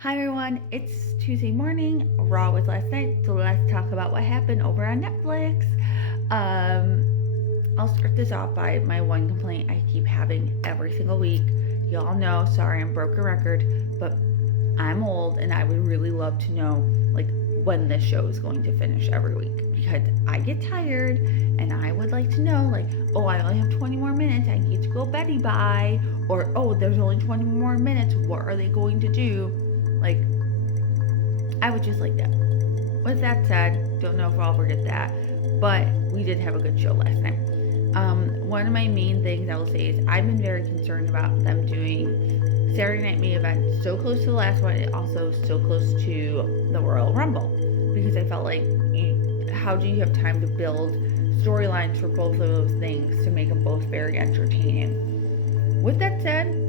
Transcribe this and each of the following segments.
Hi everyone, it's Tuesday morning. Raw was last night, so let's talk about what happened over on Netflix. I'll start this off by my one complaint I keep having every single week. Y'all know, sorry, I'm broken record, but I'm old and I would really love to know like when this show is going to finish every week because I get tired and I would like to know like, oh, I only have 20 more minutes, I need to go Betty bye, or oh, there's only 20 more minutes, what are they going to do? Like, I would just like that. With that said, don't know if I'll ever get that, but we did have a good show last night. One of my main things I will say is I've been very concerned about them doing Saturday Night Main Event so close to the last one, and also so close to the Royal Rumble, because I felt like, how do you have time to build storylines for both of those things to make them both very entertaining? With that said,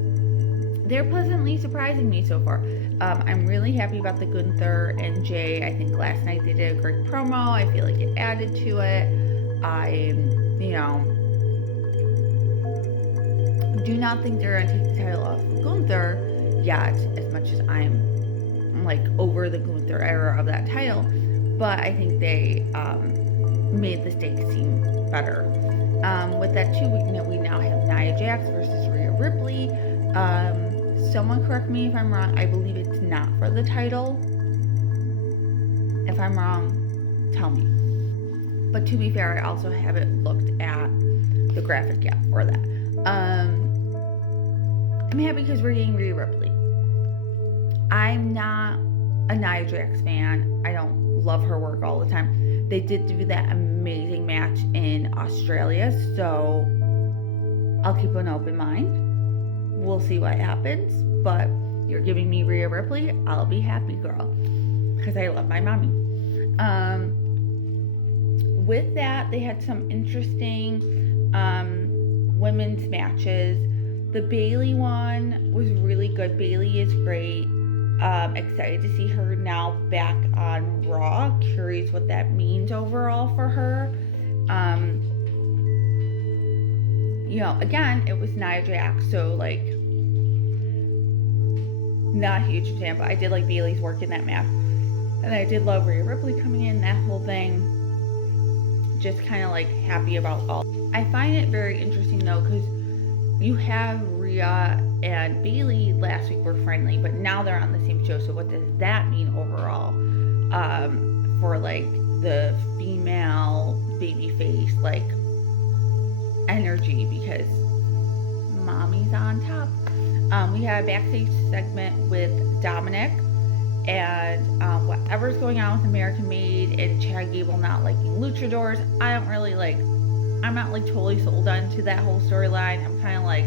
they're pleasantly surprising me so far. I'm really happy about the Gunther and Jay. I think last night they did a great promo. I feel like it added to it. I, do not think they're going to take the title off Gunther yet, as much as I'm like over the Gunther era of that title. But I think they made the stakes seem better. With that too, we now have Nia Jax versus Rhea Ripley. Someone correct me if I'm wrong. I believe it's not for the title. If I'm wrong, tell me. But to be fair, I also haven't looked at the graphic yet for that. I'm happy because we're getting Rhea Ripley. I'm not a Nia Jax fan. I don't love her work all the time. They did do that amazing match in Australia, so I'll keep an open mind. We'll see what happens, but you're giving me Rhea Ripley, I'll be happy, girl, because I love my mommy. With that, they had some interesting women's matches. The Bayley one was really good. Bayley is great. Excited to see her now back on Raw. Curious what that means overall for her. Again, it was Nia Jax, so like, not a huge fan, but I did like Bayley's work in that match. And I did love Rhea Ripley coming in, that whole thing. Just kind of like happy about all. I find it very interesting though, because you have Rhea and Bayley last week were friendly, but now they're on the same show. So what does that mean overall for like the female babyface like energy? Because mommy's on top. We had a backstage segment with Dominic and whatever's going on with American Made and Chad Gable not liking luchadors. I'm not like totally sold on to that whole storyline. I'm kind of like,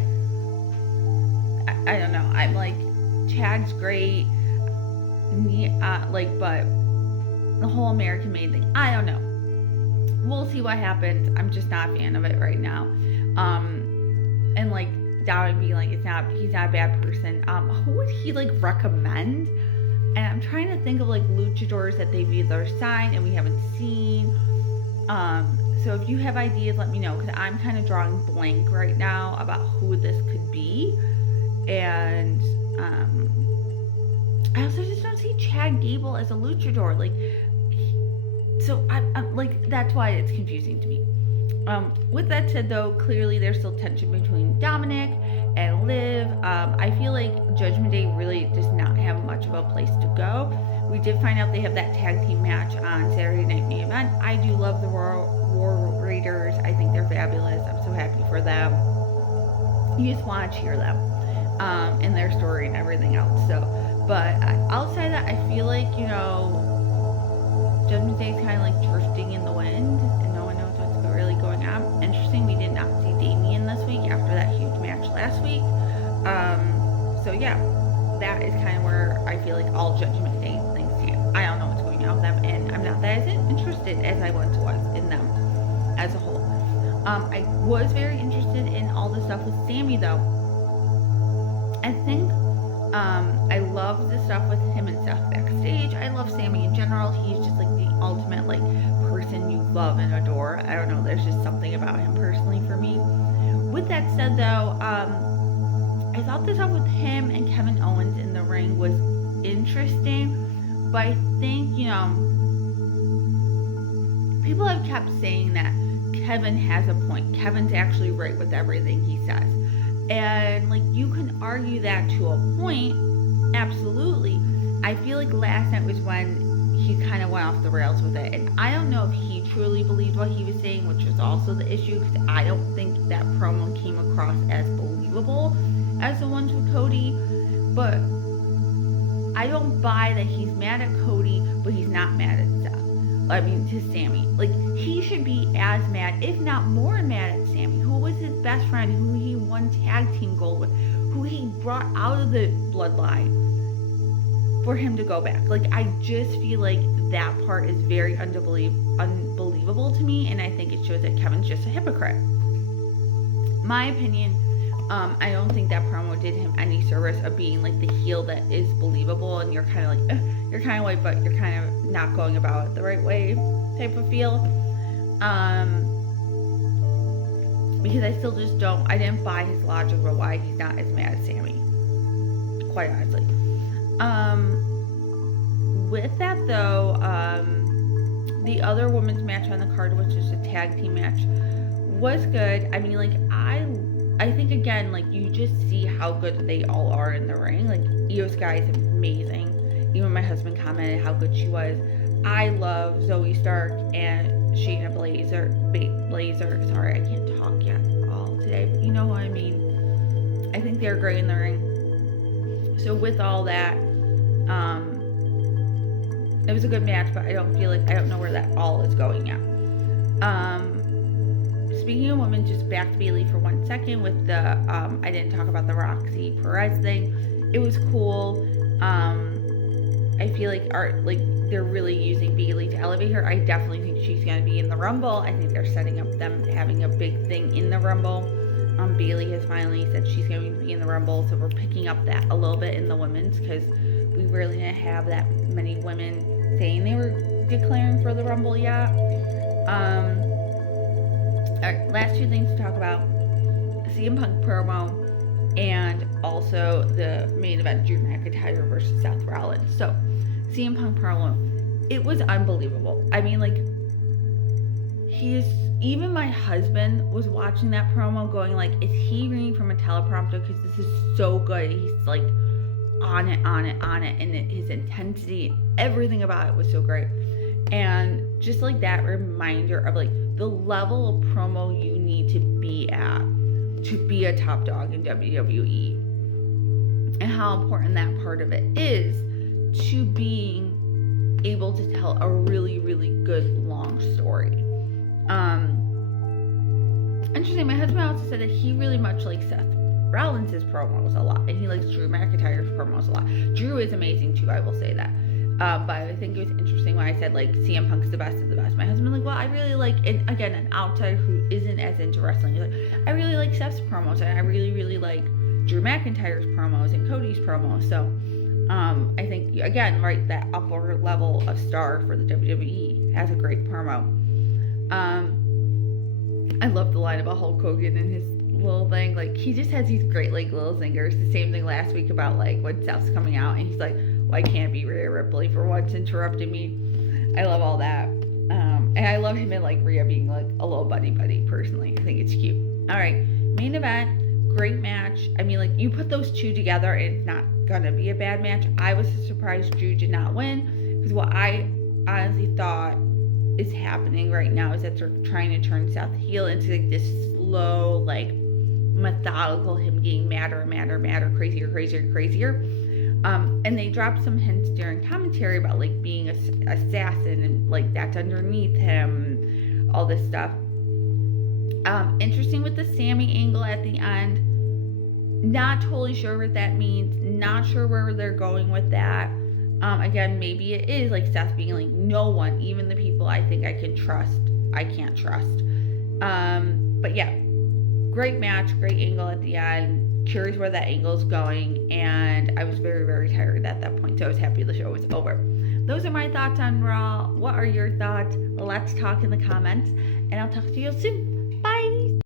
I don't know. I'm like, Chad's great, but the whole American Made thing, I don't know. We'll see what happens. I'm just not a fan of it right now. And like Dominic being like, he's not a bad person. Who would he like recommend? And I'm trying to think of like luchadors that they've either signed and we haven't seen. So if you have ideas, let me know, because I'm kind of drawing blank right now about who this could be. And I also just don't see Chad Gable as a luchador. So I'm like, that's why it's confusing to me. With that said though, clearly there's still tension between Dominic and Liv. I feel like Judgment Day really does not have much of a place to go. We did find out they have that tag team match on Saturday Night Main Event. I do love the War Raiders. I think they're fabulous. I'm so happy for them. You just want to cheer them in their story and everything else. So, but outside that, I feel like, Judgment Day is kind of like drifting in the wind and no one knows what's really going on. Interesting, we did not see Damian this week after that huge match last week. So yeah, that is kind of where I feel like all Judgment Day things stand. I don't know what's going on with them, and I'm not that interested as I once was in them as a whole. I was very interested in all the stuff with Sammy though. I think I love the stuff with him and Seth backstage. I love Sammy in general. He's just like the ultimate like person you love and adore. I don't know, there's just something about him personally for me. With that said though, I thought the stuff with him and Kevin Owens in the ring was interesting. But I think, people have kept saying that Kevin has a point. Kevin's actually right with everything he says. And, like, you can argue that to a point. Absolutely. I feel like last night was when he kind of went off the rails with it. And I don't know if he truly believed what he was saying, which was also the issue, because I don't think that promo came across as believable as the ones with Cody. But I don't buy that he's mad at Cody, but he's not mad at Seth. I mean, to Sammy. Like, he should be as mad, if not more mad at Sammy, who was his best friend, who he won tag team gold with, who he brought out of the bloodline for him to go back. Like, I just feel like that part is very unbelievable to me, and I think it shows that Kevin's just a hypocrite. My opinion, I don't think that promo did him any service of being like the heel that is believable, and you're kind of like, you're kind of white, but you're kind of not going about it the right way type of feel. Because I still just I didn't buy his logic about why he's not as mad at Sammy. Quite honestly. With that though, the other women's match on the card, which is a tag team match, was good. I mean, like, I think, again, like, you just see how good they all are in the ring. Like, Io Sky is amazing. Even my husband commented how good she was. I love Zoe Stark and Shayna Blazer. Sorry, I can't talk yet all today, but you know what I mean. I think they're great in the ring. So with all that, it was a good match, but I don't know where that all is going yet. Speaking of women, just back to Bayley for 1 second with the, I didn't talk about the Roxy Perez thing. It was cool. I feel like they're really using Bayley to elevate her. I definitely think she's going to be in the Rumble. I think they're setting up them having a big thing in the Rumble. Bayley has finally said she's going to be in the Rumble, so we're picking up that a little bit in the women's, because we really didn't have that many women saying they were declaring for the Rumble yet. Alright, last two things to talk about. CM Punk promo, and also the main event, Drew McIntyre versus Seth Rollins. So, CM Punk promo, it was unbelievable. I mean, like, even my husband was watching that promo going like, is he reading from a teleprompter? Because this is so good. He's like on it. And his intensity, everything about it was so great. And just like that reminder of like the level of promo you need to be at to be a top dog in WWE. And how important that part of it is to being able to tell a really, really good long story. Interesting, my husband also said that he really much likes Seth Rollins' promos a lot, and he likes Drew McIntyre's promos a lot. Drew is amazing too, I will say that. But I think it was interesting when I said like CM Punk's the best of the best. My husband was like, well, I really like, and again, an outsider who isn't as into wrestling, he's like, I really like Seth's promos, and I really, really like Drew McIntyre's promos and Cody's promos. So I think, again, right, that upper level of star for the WWE has a great promo. I love the line about Hulk Hogan and his little thing. Like, he just has these great, like, little zingers. The same thing last week about, like, when Seth's coming out, and he's like, why can't it be Rhea Ripley for once interrupting me? I love all that. And I love him and, like, Rhea being, like, a little buddy, personally. I think it's cute. All right, main event, great match. I mean, like, you put those two together, and it's not gonna be a bad match. I was surprised Drew did not win, because what I honestly thought is happening right now is that they're trying to turn Seth heel into like this slow, like methodical him getting madder, crazier. And they dropped some hints during commentary about like being an assassin and like that's underneath him, all this stuff. Interesting with the Sammy angle at the end. Not totally sure what that means. Not sure where they're going with that. Again, maybe it is like Seth being like, no one, even the people I think I can trust, I can't trust. But yeah, great match, great angle at the end. Curious where that angle is going, and I was very, very tired at that point, so I was happy the show was over. Those are my thoughts on Raw. What are your thoughts? Let's talk in the comments, and I'll talk to you soon.